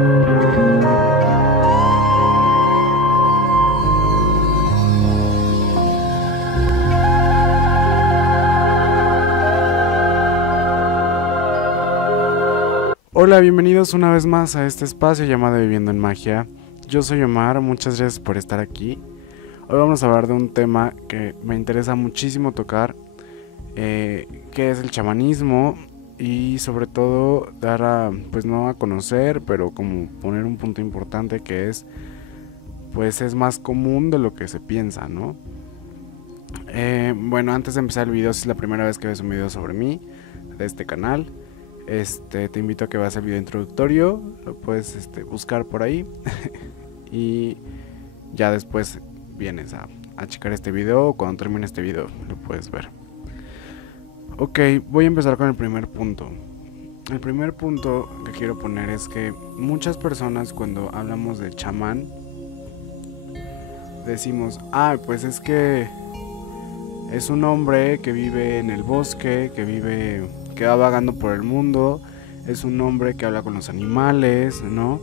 Hola, bienvenidos una vez más a este espacio llamado Viviendo en Magia. Yo soy Omar, muchas gracias por estar aquí. Hoy vamos a hablar de un tema que me interesa muchísimo tocar, que es el chamanismo y sobre todo dar a, pues no a conocer, pero como poner un punto importante que es, pues es más común de lo que se piensa, ¿no? Bueno, antes de empezar el video, si es la primera vez que ves un video sobre mí, de este canal, te invito a que veas el video introductorio, lo puedes buscar por ahí y ya después vienes a checar este video o cuando termine este video lo puedes ver. Ok, voy a empezar con el primer punto. El primer punto que quiero poner es que muchas personas cuando hablamos de chamán decimos, pues es que es un hombre que vive en el bosque, que va vagando por el mundo, es un hombre que habla con los animales, ¿no?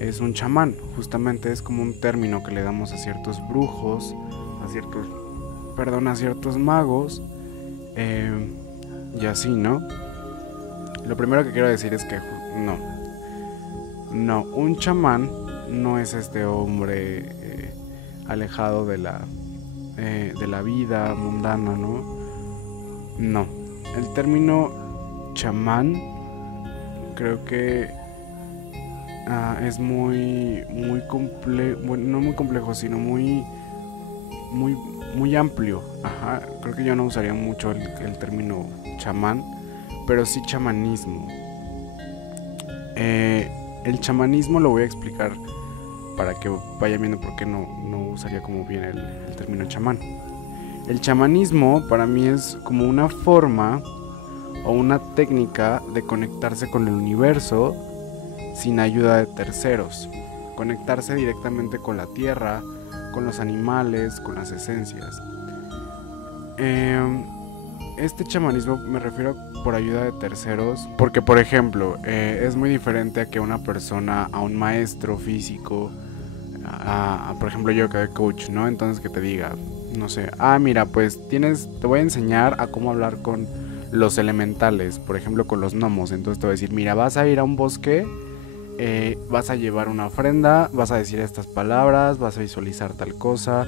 Es un chamán, justamente es como un término que le damos a ciertos brujos, a ciertos magos, y así, ¿no? Lo primero que quiero decir es que no, un chamán no es este hombre alejado de la vida mundana, ¿no? No, el término chamán creo que es muy complejo, bueno, no muy complejo, sino muy amplio. Creo que yo no usaría mucho el término chamán, pero sí chamanismo. El chamanismo lo voy a explicar para que vayan viendo por qué no usaría como bien el término chamán. El chamanismo para mí es como una forma o una técnica de conectarse con el universo sin ayuda de terceros, conectarse directamente con la tierra, con los animales, con las esencias. Este chamanismo me refiero por ayuda de terceros porque, por ejemplo, es muy diferente a que una persona, a un maestro físico, por ejemplo yo que soy coach, ¿no? Entonces que te diga, no sé, mira, pues te voy a enseñar a cómo hablar con los elementales, por ejemplo con los gnomos. Entonces te voy a decir, mira, vas a ir a un bosque, vas a llevar una ofrenda, vas a decir estas palabras, vas a visualizar tal cosa,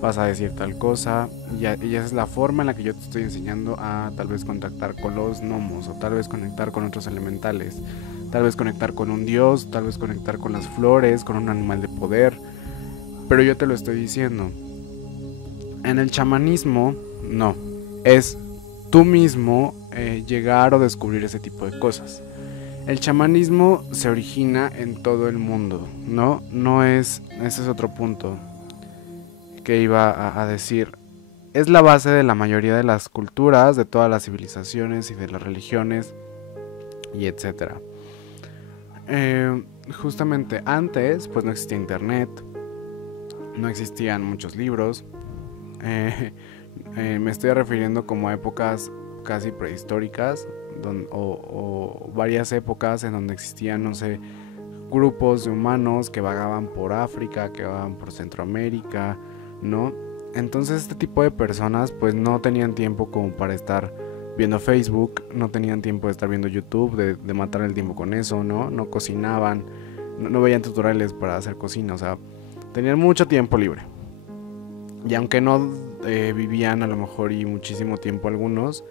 vas a decir tal cosa, y esa es la forma en la que yo te estoy enseñando a tal vez contactar con los gnomos, o tal vez conectar con otros elementales, tal vez conectar con un dios, tal vez conectar con las flores, con un animal de poder, pero yo te lo estoy diciendo. En el chamanismo, no, es tú mismo llegar o descubrir ese tipo de cosas. El chamanismo se origina en todo el mundo, ¿no? Ese es otro punto que iba a decir. Es la base de la mayoría de las culturas, de todas las civilizaciones y de las religiones y etcétera. Justamente antes, pues no existía internet, no existían muchos libros. Me estoy refiriendo como a épocas casi prehistóricas o varias épocas en donde existían, no sé, grupos de humanos que vagaban por África, que vagaban por Centroamérica, ¿no? Entonces este tipo de personas pues no tenían tiempo como para estar viendo Facebook, no tenían tiempo de estar viendo YouTube, de matar el tiempo con eso, ¿no? No cocinaban, no veían tutoriales para hacer cocina, o sea, tenían mucho tiempo libre. Y aunque no vivían a lo mejor y muchísimo tiempo algunos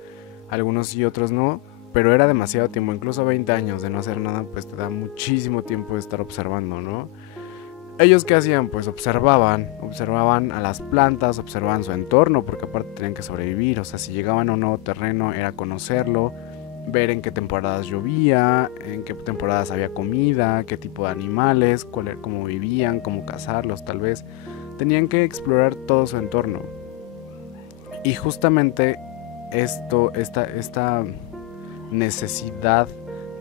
y otros no, pero era demasiado tiempo, incluso 20 años de no hacer nada, pues te da muchísimo tiempo de estar observando, ¿no? Ellos ¿qué hacían? Pues observaban a las plantas, observaban su entorno, porque aparte tenían que sobrevivir, o sea, si llegaban a un nuevo terreno era conocerlo, ver en qué temporadas llovía, en qué temporadas había comida, qué tipo de animales, cómo vivían, cómo cazarlos tal vez. Tenían que explorar todo su entorno. Y justamente esta necesidad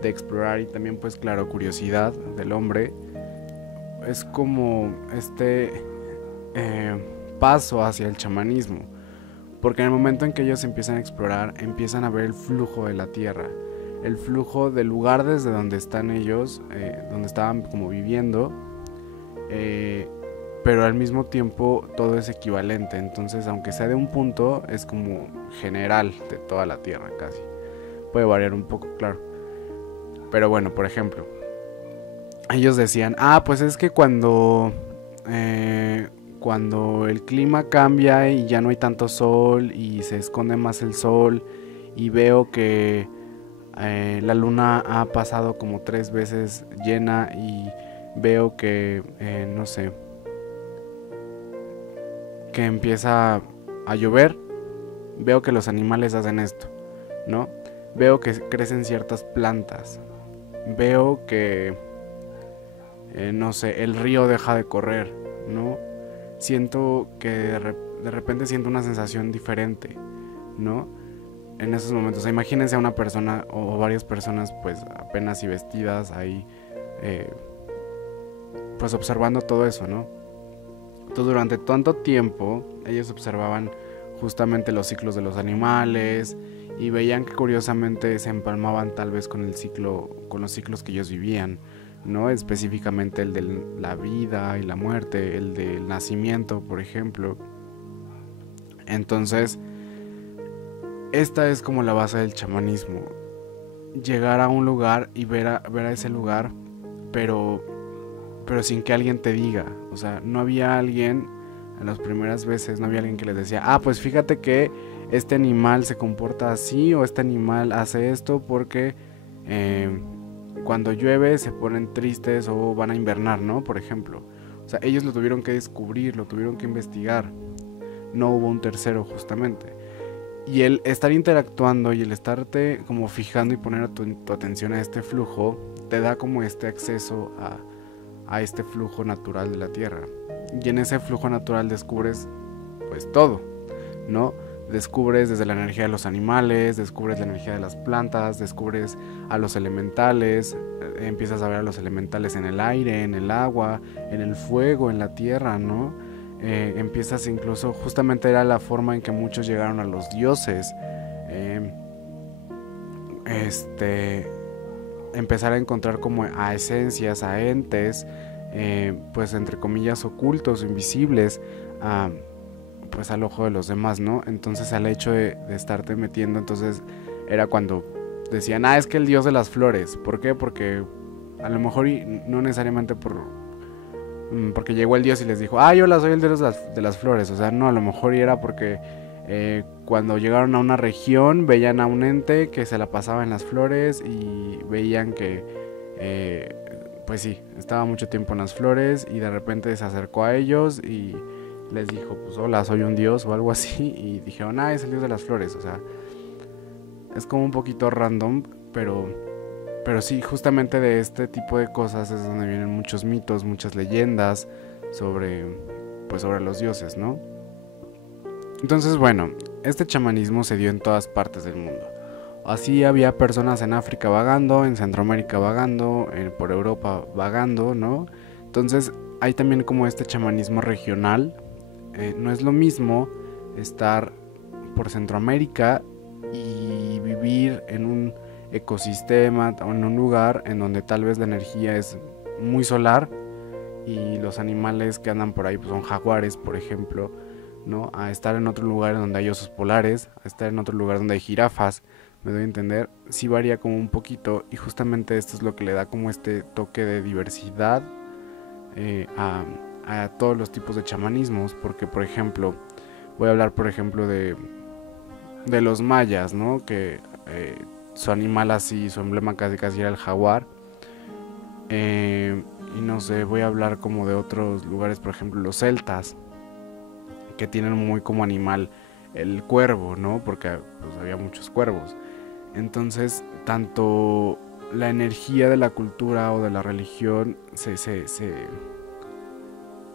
de explorar y también pues claro, curiosidad del hombre es como paso hacia el chamanismo. Porque en el momento en que ellos empiezan a explorar, empiezan a ver el flujo de la tierra, el flujo del lugar desde donde están ellos, donde estaban como viviendo, pero al mismo tiempo todo es equivalente. Entonces, aunque sea de un punto, es como general de toda la Tierra casi. Puede variar un poco, claro. Pero bueno, por ejemplo, ellos decían, pues es que cuando el clima cambia y ya no hay tanto sol y se esconde más el sol y veo que la luna ha pasado como 3 veces llena y veo que, no sé, que empieza a llover, veo que los animales hacen esto, ¿no? Veo que crecen ciertas plantas, veo que, no sé, el río deja de correr, ¿no? Siento que de repente siento una sensación diferente, ¿no? En esos momentos, imagínense a una persona o varias personas pues apenas y vestidas ahí, pues observando todo eso, ¿no? Entonces durante tanto tiempo ellos observaban justamente los ciclos de los animales y veían que curiosamente se empalmaban tal vez con con los ciclos que ellos vivían, ¿no? Específicamente el de la vida y la muerte, el del nacimiento, por ejemplo. Entonces, esta es como la base del chamanismo. Llegar a un lugar y ver a ese lugar, pero sin que alguien te diga. O sea, no había alguien, en las primeras veces, no había alguien que les decía, pues fíjate que este animal se comporta así o este animal hace esto porque cuando llueve se ponen tristes o van a invernar, ¿no? Por ejemplo. O sea, ellos lo tuvieron que descubrir, lo tuvieron que investigar. No hubo un tercero, justamente. Y el estar interactuando y el estarte como fijando y poner tu atención a este flujo, te da como este acceso a este flujo natural de la Tierra. Y en ese flujo natural descubres pues todo, ¿no? Descubres desde la energía de los animales, descubres la energía de las plantas, descubres a los elementales, empiezas a ver a los elementales en el aire, en el agua, en el fuego, en la tierra, ¿no? Empiezas incluso, justamente era la forma en que muchos llegaron a los dioses, empezar a encontrar como a esencias, a entes, pues entre comillas ocultos, invisibles, pues al ojo de los demás, ¿no? Entonces al hecho de estarte metiendo, entonces era cuando decían, es que el dios de las flores. ¿Por qué? Porque a lo mejor no necesariamente porque llegó el dios y les dijo, yo soy el dios de las flores. O sea, no, a lo mejor era porque cuando llegaron a una región veían a un ente que se la pasaba en las flores y veían que pues sí, estaba mucho tiempo en las flores y de repente se acercó a ellos y les dijo, pues hola, soy un dios o algo así, y dijeron, es el dios de las flores. O sea, es como un poquito random, pero sí, justamente de este tipo de cosas es donde vienen muchos mitos, muchas leyendas sobre los dioses, ¿no? Entonces, bueno, este chamanismo se dio en todas partes del mundo. Así había personas en África vagando, en Centroamérica vagando, por Europa vagando, ¿no? Entonces hay también como este chamanismo regional. No es lo mismo estar por Centroamérica y vivir en un ecosistema o en un lugar en donde tal vez la energía es muy solar y los animales que andan por ahí pues son jaguares, por ejemplo, ¿no? A estar en otro lugar en donde hay osos polares, a estar en otro lugar donde hay jirafas, me doy a entender, sí varía como un poquito, y justamente esto es lo que le da como este toque de diversidad a todos los tipos de chamanismos, porque por ejemplo, voy a hablar por ejemplo de los mayas, ¿no? Que su animal así, su emblema casi era el jaguar. Y no sé, voy a hablar como de otros lugares, por ejemplo los celtas, que tienen muy como animal el cuervo, ¿no? Porque pues había muchos cuervos. Entonces, tanto la energía de la cultura o de la religión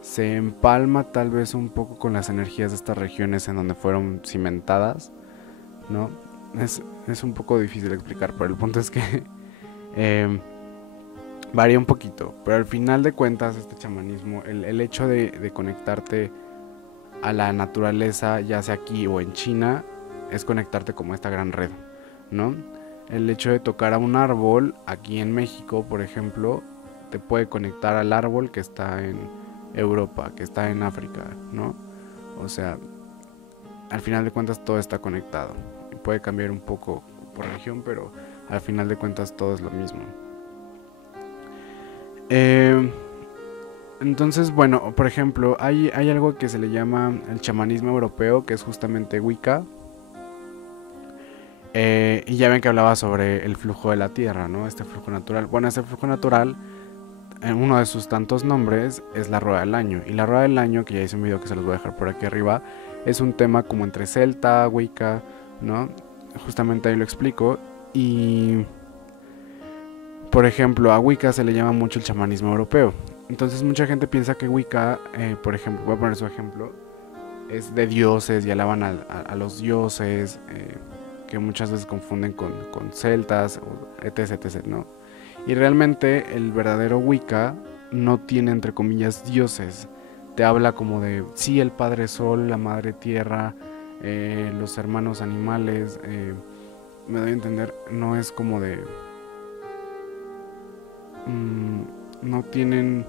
se empalma tal vez un poco con las energías de estas regiones en donde fueron cimentadas, ¿no? Es un poco difícil explicar, pero el punto es que varía un poquito, pero al final de cuentas este chamanismo, el hecho de conectarte a la naturaleza, ya sea aquí o en China, es conectarte como esta gran red, ¿no? el hecho de tocar a un árbol aquí en México, por ejemplo, te puede conectar al árbol que está en Europa, que está en África, ¿no? O sea, al final de cuentas todo está conectado. Puede cambiar un poco por región, pero al final de cuentas todo es lo mismo. Entonces, bueno, por ejemplo, hay algo que se le llama el chamanismo europeo, que es justamente Wicca. Y ya ven que hablaba sobre el flujo de la tierra, ¿no? Este flujo natural. Bueno, este flujo natural, uno de sus tantos nombres es la rueda del año. Y la rueda del año, que ya hice un video que se los voy a dejar por aquí arriba, es un tema como entre celta, Wicca, ¿no? Justamente ahí lo explico. Y, por ejemplo, a Wicca se le llama mucho el chamanismo europeo. Entonces mucha gente piensa que Wicca, por ejemplo, voy a poner su ejemplo, es de dioses y alaban a los dioses, que muchas veces confunden con celtas, etc, etc, ¿no? Y realmente el verdadero Wicca no tiene, entre comillas, dioses. Te habla como de, sí, el Padre Sol, la Madre Tierra, los hermanos animales, me doy a entender, no es como de... no tienen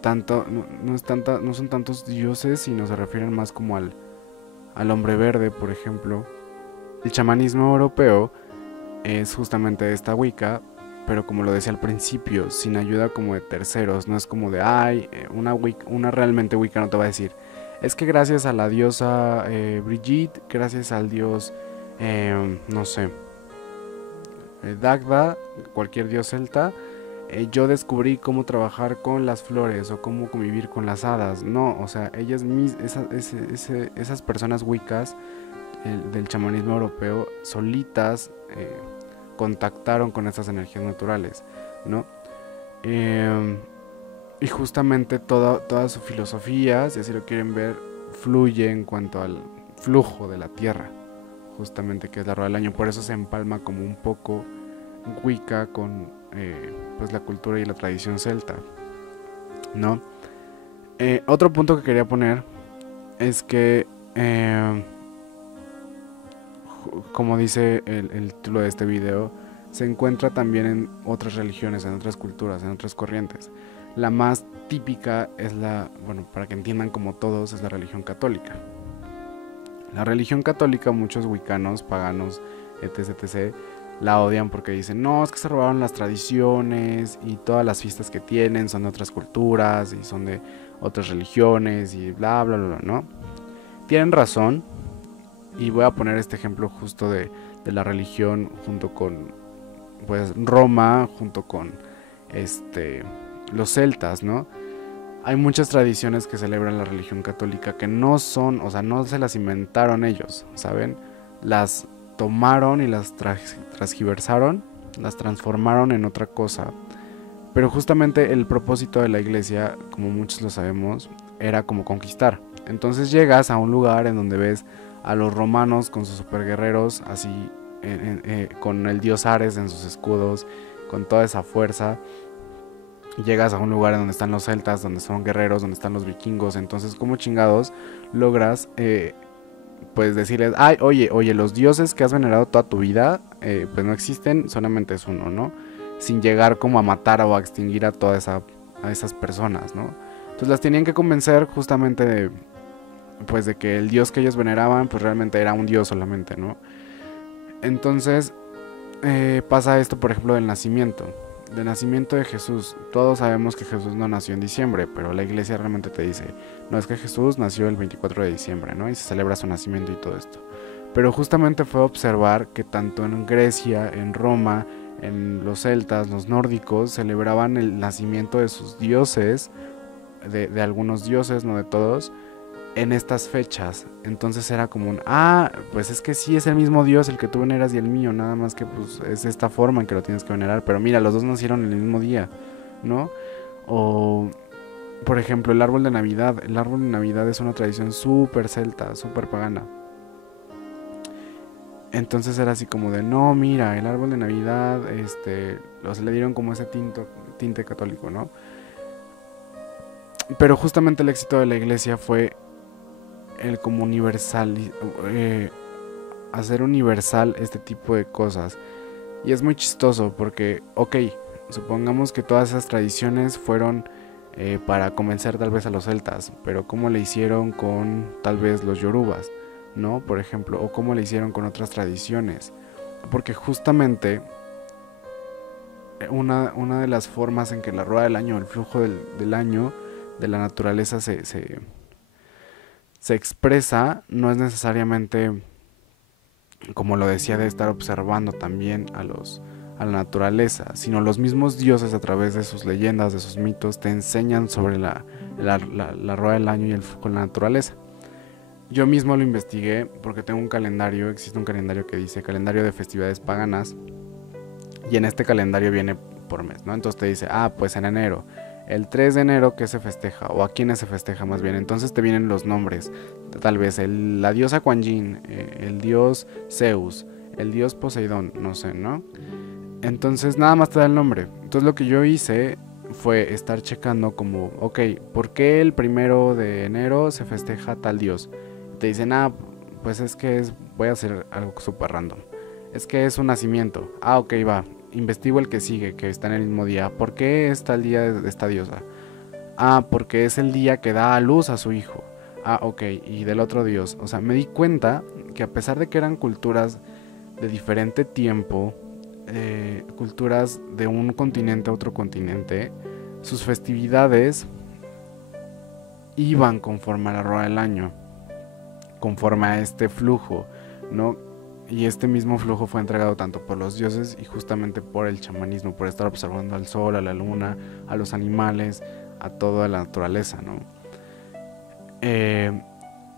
tanto, no son tantos dioses, sino se refieren más como al hombre verde, por ejemplo. El chamanismo europeo es justamente esta Wicca, pero como lo decía al principio, sin ayuda como de terceros. No es como de, ay, una realmente Wicca no te va a decir, es que gracias a la diosa Brigitte, gracias al dios, no sé, Dagda, cualquier dios celta, yo descubrí cómo trabajar con las flores o cómo convivir con las hadas. No, o sea, esas personas wiccas del chamanismo europeo solitas contactaron con estas energías naturales, ¿no? Y justamente toda su filosofía, si así lo quieren ver, fluye en cuanto al flujo de la tierra, justamente, que es la rueda del año. Por eso se empalma como un poco Wicca con pues la cultura y la tradición celta, ¿no? Otro punto que quería poner es que como dice el título de este video, se encuentra también en otras religiones, en otras culturas, en otras corrientes. La más típica es bueno, para que entiendan como todos, es la religión católica. La religión católica, muchos wiccanos, paganos, etc, etc, la odian porque dicen, no, es que se robaron las tradiciones y todas las fiestas que tienen son de otras culturas y son de otras religiones y bla, bla, bla, ¿no? Tienen razón, y voy a poner este ejemplo justo de la religión junto con, pues, Roma, junto con los celtas, ¿no? Hay muchas tradiciones que celebran la religión católica que no son, o sea, no se las inventaron ellos, ¿saben? Las tomaron y las transgiversaron, las transformaron en otra cosa. Pero justamente el propósito de la iglesia, como muchos lo sabemos, era como conquistar. Entonces llegas a un lugar en donde ves a los romanos con sus superguerreros, así, con el dios Ares en sus escudos, con toda esa fuerza. Llegas a un lugar en donde están los celtas, donde son guerreros, donde están los vikingos. Entonces, ¿cómo chingados logras pues decirles, ay, oye, los dioses que has venerado toda tu vida, pues no existen, solamente es uno, ¿no? Sin llegar como a matar o a extinguir a esas personas, ¿no? Entonces las tenían que convencer justamente de que el dios que ellos veneraban pues realmente era un dios solamente, ¿no? Entonces pasa esto, por ejemplo, del nacimiento de Jesús. Todos sabemos que Jesús no nació en diciembre, pero la iglesia realmente te dice, no, es que Jesús nació el 24 de diciembre, ¿no? Y se celebra su nacimiento y todo esto. Pero justamente fue observar que tanto en Grecia, en Roma, en los celtas, los nórdicos, celebraban el nacimiento de sus dioses, de algunos dioses, no de todos, en estas fechas. Entonces era como pues es que sí es el mismo Dios el que tú veneras y el mío, nada más que pues es esta forma en que lo tienes que venerar, pero mira, los dos nacieron en el mismo día, ¿no? O por ejemplo el árbol de Navidad es una tradición súper celta, súper pagana. Entonces era así como de, no, mira, el árbol de Navidad, le dieron como ese tinte católico, ¿no? Pero justamente el éxito de la iglesia fue el como hacer universal este tipo de cosas. Y es muy chistoso porque, ok, supongamos que todas esas tradiciones fueron para convencer tal vez a los celtas, pero ¿cómo le hicieron con tal vez los yorubas, ¿no? Por ejemplo, o cómo le hicieron con otras tradiciones. Porque justamente una de las formas en que la rueda del año, el flujo del año, de la naturaleza se expresa, no es necesariamente, como lo decía, de estar observando también a la naturaleza, sino los mismos dioses a través de sus leyendas, de sus mitos, te enseñan sobre la rueda del año y el flujo de la naturaleza. Yo mismo lo investigué porque tengo un calendario, existe un calendario que dice calendario de festividades paganas, y en este calendario viene por mes, ¿no? Entonces te dice, pues en enero, el 3 de enero, ¿qué se festeja? O a quiénes se festeja más bien. Entonces te vienen los nombres, tal vez la diosa Kuan Yin, el dios Zeus, el dios Poseidón, no sé, ¿no? Entonces nada más te da el nombre. Entonces lo que yo hice fue estar checando como, ok, ¿por qué el 1 de enero se festeja tal dios? Te dicen, pues es que voy a hacer algo súper random. Es que es un nacimiento. Ok, va. Investigo el que sigue, que está en el mismo día. ¿Por qué está el día de esta diosa? Porque es el día que da a luz a su hijo. Ok, y del otro dios. O sea, me di cuenta que a pesar de que eran culturas de diferente tiempo, culturas de un continente a otro continente, sus festividades iban conforme a la rueda del año, conforme a este flujo, ¿no? Y este mismo flujo fue entregado tanto por los dioses y justamente por el chamanismo, por estar observando al sol, a la luna, a los animales, a toda la naturaleza, ¿no?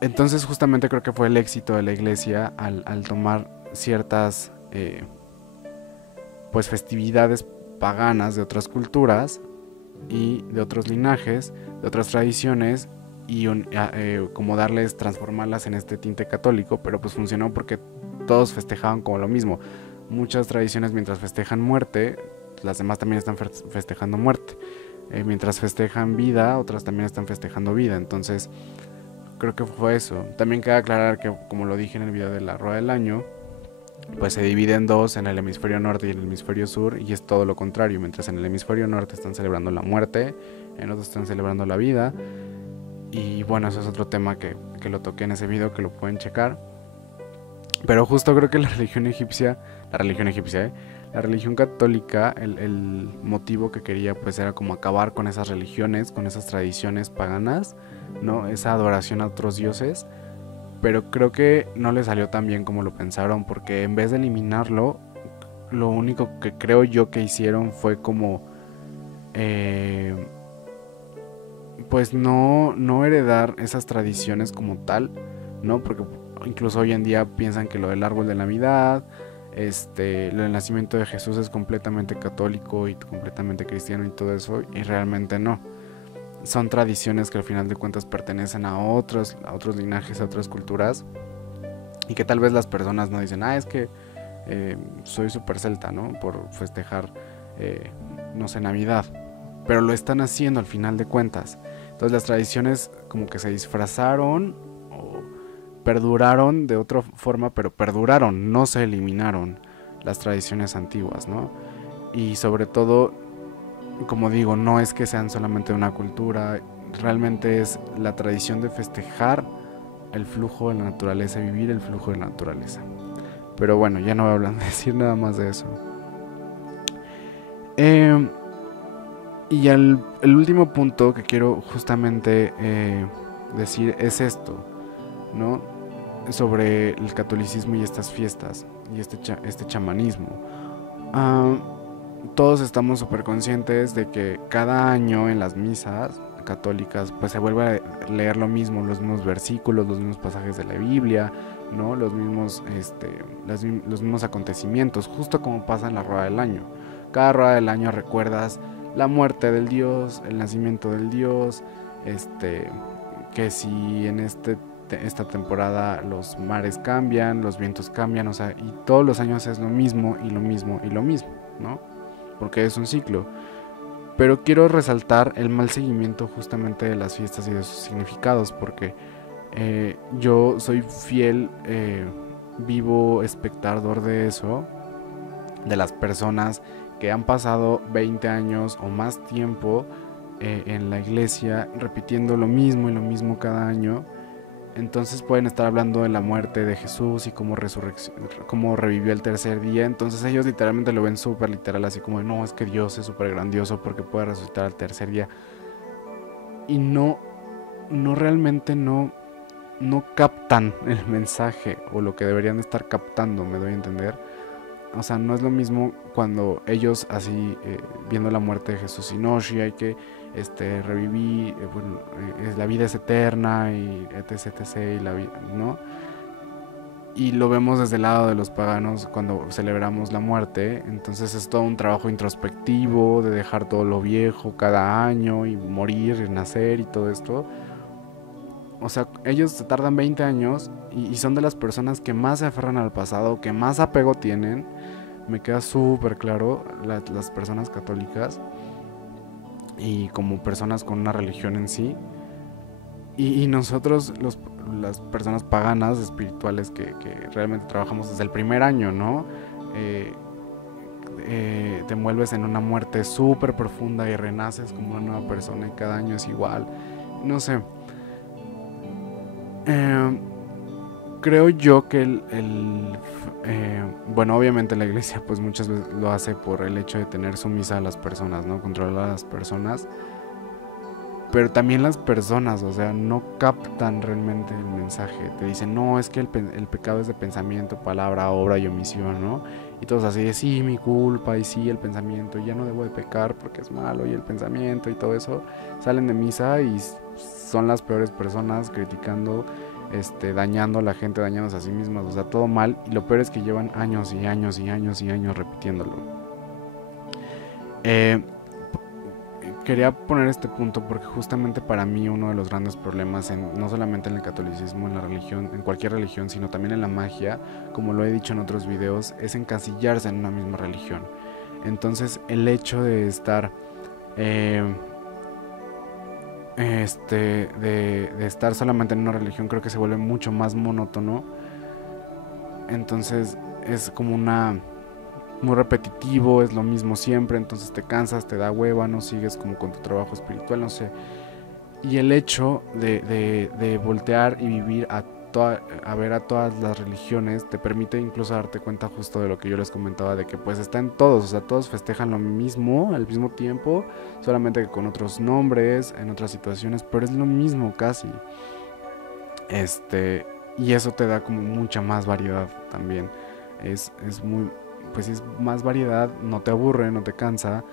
Entonces justamente creo que fue el éxito de la iglesia al tomar ciertas pues festividades paganas de otras culturas y de otros linajes, de otras tradiciones, y como transformarlas en este tinte católico, pero pues funcionó porque todos festejaban como lo mismo. Muchas tradiciones mientras festejan muerte, las demás también están festejando muerte. Mientras festejan vida, otras también están festejando vida. Entonces creo que fue eso. También queda aclarar que, como lo dije en el video de la rueda del año, pues se divide en dos, en el hemisferio norte y en el hemisferio sur, y es todo lo contrario. Mientras en el hemisferio norte están celebrando la muerte, en otros están celebrando la vida. Y bueno, eso es otro tema que lo toqué en ese video, que lo pueden checar. Pero justo creo que la religión católica, el motivo que quería pues era como acabar con esas religiones, con esas tradiciones paganas, ¿no? Esa adoración a otros dioses. Pero creo que no le salió tan bien como lo pensaron, porque en vez de eliminarlo, lo único que creo yo que hicieron fue como pues no heredar esas tradiciones como tal, ¿no? Porque incluso hoy en día piensan que lo del árbol de Navidad, lo del nacimiento de Jesús es completamente católico y completamente cristiano y todo eso, y realmente no. Son tradiciones que al final de cuentas pertenecen a otros linajes, a otras culturas, y que tal vez las personas no dicen, es que soy súper celta, ¿no? Por festejar, no sé, Navidad. Pero lo están haciendo al final de cuentas. Entonces las tradiciones como que se disfrazaron o perduraron de otra forma, pero perduraron, no se eliminaron las tradiciones antiguas, ¿no? Y sobre todo, como digo, no es que sean solamente una cultura, realmente es la tradición de festejar el flujo de la naturaleza, vivir el flujo de la naturaleza. Pero bueno, ya no voy a decir nada más de eso. Y el último punto que quiero justamente decir es esto, ¿no? Sobre el catolicismo y estas fiestas y este chamanismo. Todos estamos súper conscientes de que cada año en las misas católicas pues se vuelve a leer lo mismo, los mismos versículos, los mismos pasajes de la Biblia, ¿no? Los mismos acontecimientos, justo como pasa en la rueda del año. Cada rueda del año recuerdas la muerte del dios, el nacimiento del dios, que si en esta temporada los mares cambian, los vientos cambian, o sea, y todos los años es lo mismo y lo mismo y lo mismo, ¿no? Porque es un ciclo. Pero quiero resaltar el mal seguimiento justamente de las fiestas y de sus significados, porque yo soy fiel vivo espectador de eso, de las personas que han pasado 20 años o más tiempo en la iglesia repitiendo lo mismo y lo mismo cada año. Entonces pueden estar hablando de la muerte de Jesús y cómo revivió el tercer día. Entonces ellos literalmente lo ven súper literal, así como no, es que Dios es súper grandioso porque puede resucitar al tercer día. Y no realmente no captan el mensaje o lo que deberían estar captando, me doy a entender. O sea, no es lo mismo cuando ellos así viendo la muerte de Jesús y no, sí hay que revivir, la vida es eterna y etc, etc, y la vida, ¿no? Y lo vemos desde el lado de los paganos cuando celebramos la muerte. Entonces es todo un trabajo introspectivo de dejar todo lo viejo cada año y morir, renacer y todo esto. O sea, ellos se tardan 20 años y son de las personas que más se aferran al pasado, que más apego tienen. Me queda súper claro las personas católicas y como personas con una religión en sí. Y nosotros, las personas paganas, espirituales, que realmente trabajamos desde el primer año, ¿no? Te envuelves en una muerte súper profunda y renaces como una nueva persona y cada año es igual. No sé. Creo yo que bueno, obviamente la iglesia pues muchas veces lo hace por el hecho de tener sumisa a las personas, ¿no? Controlar a las personas. Pero también las personas, o sea, no captan realmente el mensaje. Te dicen, no, es que el pecado es de pensamiento, palabra, obra y omisión, ¿no? Y todos así de, sí, mi culpa, y sí, el pensamiento, y ya no debo de pecar porque es malo, y el pensamiento y todo eso. Salen de misa y son las peores personas criticando, dañando a la gente, dañándose a sí mismas, o sea, todo mal. Y lo peor es que llevan años y años y años y años repitiéndolo. Quería poner este punto porque justamente para mí uno de los grandes problemas, no solamente en el catolicismo, en la religión, en cualquier religión, sino también en la magia, como lo he dicho en otros videos, es encasillarse en una misma religión. Entonces el hecho de estar de estar solamente en una religión creo que se vuelve mucho más monótono. Entonces es como muy repetitivo, es lo mismo siempre, entonces te cansas, te da hueva, no sigues como con tu trabajo espiritual, no sé. Y el hecho de voltear y vivir a ver a todas las religiones te permite incluso darte cuenta justo de lo que yo les comentaba, de que pues está en todos, o sea, todos festejan lo mismo al mismo tiempo, solamente que con otros nombres, en otras situaciones, pero es lo mismo casi. Y eso te da como mucha más variedad también. Es muy, pues es más variedad, no te aburre, no te cansa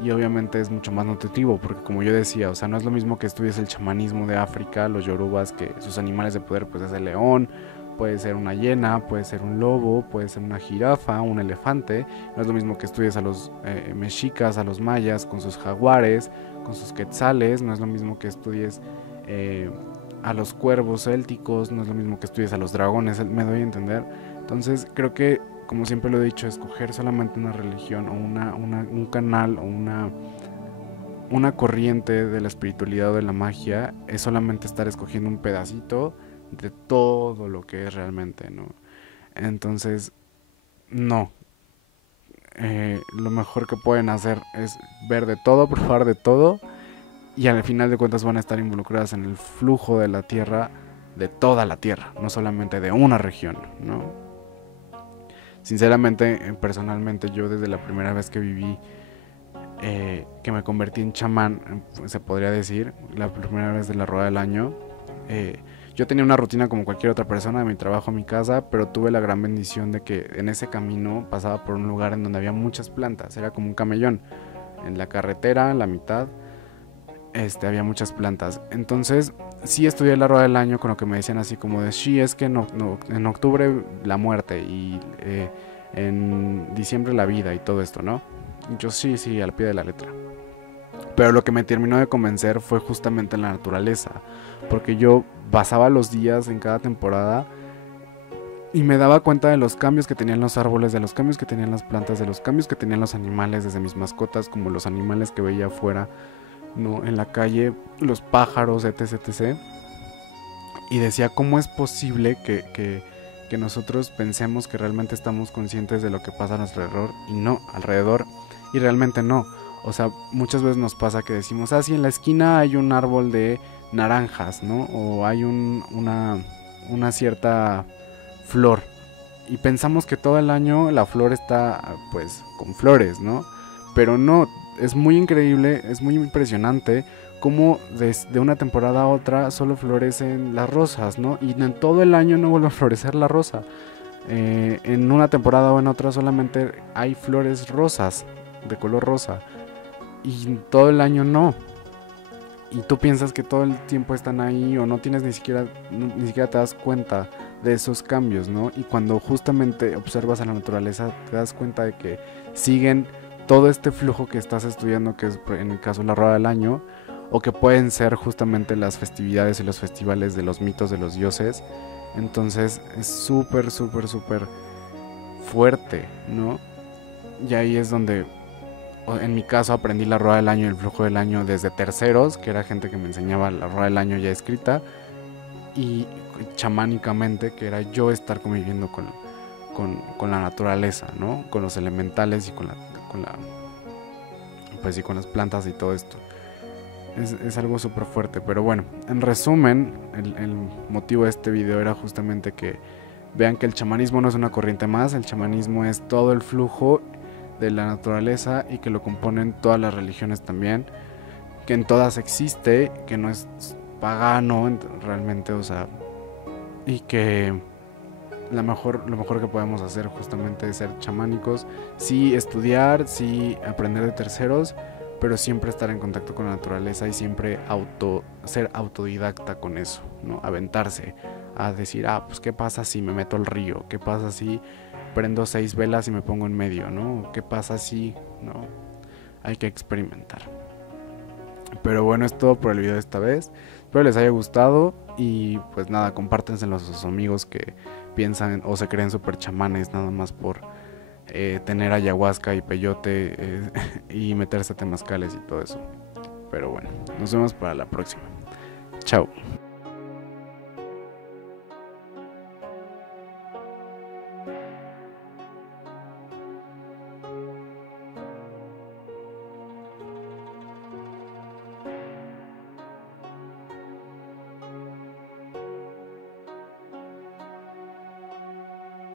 y obviamente es mucho más nutritivo porque como yo decía, o sea, no es lo mismo que estudies el chamanismo de África, los yorubas, que sus animales de poder pues es el león, puede ser una hiena, puede ser un lobo, puede ser una jirafa, un elefante. No es lo mismo que estudies a los mexicas, a los mayas con sus jaguares, con sus quetzales, no es lo mismo que estudies a los cuervos célticos, no es lo mismo que estudies a los dragones, me doy a entender. Entonces creo que, como siempre lo he dicho, escoger solamente una religión o un canal o una corriente de la espiritualidad o de la magia es solamente estar escogiendo un pedacito de todo lo que es realmente, ¿no? Entonces, no. Lo mejor que pueden hacer es ver de todo, probar de todo y al final de cuentas van a estar involucradas en el flujo de la tierra, de toda la tierra, no solamente de una región, ¿no? Sinceramente, personalmente, yo desde la primera vez que viví, que me convertí en chamán, se podría decir, la primera vez de la rueda del año, yo tenía una rutina como cualquier otra persona, de mi trabajo a mi casa, pero tuve la gran bendición de que en ese camino pasaba por un lugar en donde había muchas plantas, era como un camellón, en la carretera, en la mitad, había muchas plantas. Entonces sí estudié la rueda del año con lo que me decían así como de sí, es que en octubre la muerte y en diciembre la vida y todo esto, ¿no? Y yo sí, al pie de la letra. Pero lo que me terminó de convencer fue justamente la naturaleza, porque yo pasaba los días en cada temporada y me daba cuenta de los cambios que tenían los árboles, de los cambios que tenían las plantas, de los cambios que tenían los animales, desde mis mascotas como los animales que veía afuera, ¿no? En la calle, los pájaros, etc, etc. Y decía, ¿cómo es posible que que nosotros pensemos que realmente estamos conscientes de lo que pasa a nuestro alrededor, y realmente no. O sea, muchas veces nos pasa que decimos, sí, en la esquina hay un árbol de naranjas, ¿no? O hay una cierta flor, y pensamos que todo el año la flor está pues con flores, ¿no? Pero no, es muy increíble, es muy impresionante cómo de una temporada a otra solo florecen las rosas, ¿no? Y en todo el año no vuelve a florecer la rosa. En una temporada o en otra solamente hay flores rosas, de color rosa, y todo el año no. Y tú piensas que todo el tiempo están ahí, o no tienes ni siquiera te das cuenta de esos cambios, ¿no? Y cuando justamente observas a la naturaleza, te das cuenta de que siguen todo este flujo que estás estudiando, que es en el caso la rueda del año, o que pueden ser justamente las festividades y los festivales de los mitos de los dioses. Entonces es súper, súper, súper fuerte, ¿no? Y ahí es donde, en mi caso, aprendí la rueda del año y el flujo del año desde terceros, que era gente que me enseñaba la rueda del año ya escrita, y chamánicamente, que era yo estar conviviendo con la naturaleza, ¿no? Con los elementales y con las plantas y todo esto. Es algo súper fuerte, pero bueno, en resumen, el motivo de este video era justamente que vean que el chamanismo no es una corriente más, el chamanismo es todo el flujo de la naturaleza, y que lo componen todas las religiones también, que en todas existe, que no es pagano realmente, o sea, y que lo mejor que podemos hacer justamente es ser chamánicos, sí estudiar, sí aprender de terceros, pero siempre estar en contacto con la naturaleza y siempre ser autodidacta con eso, ¿no? Aventarse a decir, pues qué pasa si me meto al río, qué pasa si prendo 6 velas y me pongo en medio, ¿no? ¿Qué pasa si, no? Hay que experimentar. Pero bueno, es todo por el video de esta vez. Espero les haya gustado, y pues nada, compártenselo a sus amigos que piensan o se creen super chamanes nada más por tener ayahuasca y peyote y meterse a temazcales y todo eso. Pero bueno, nos vemos para la próxima. Chao.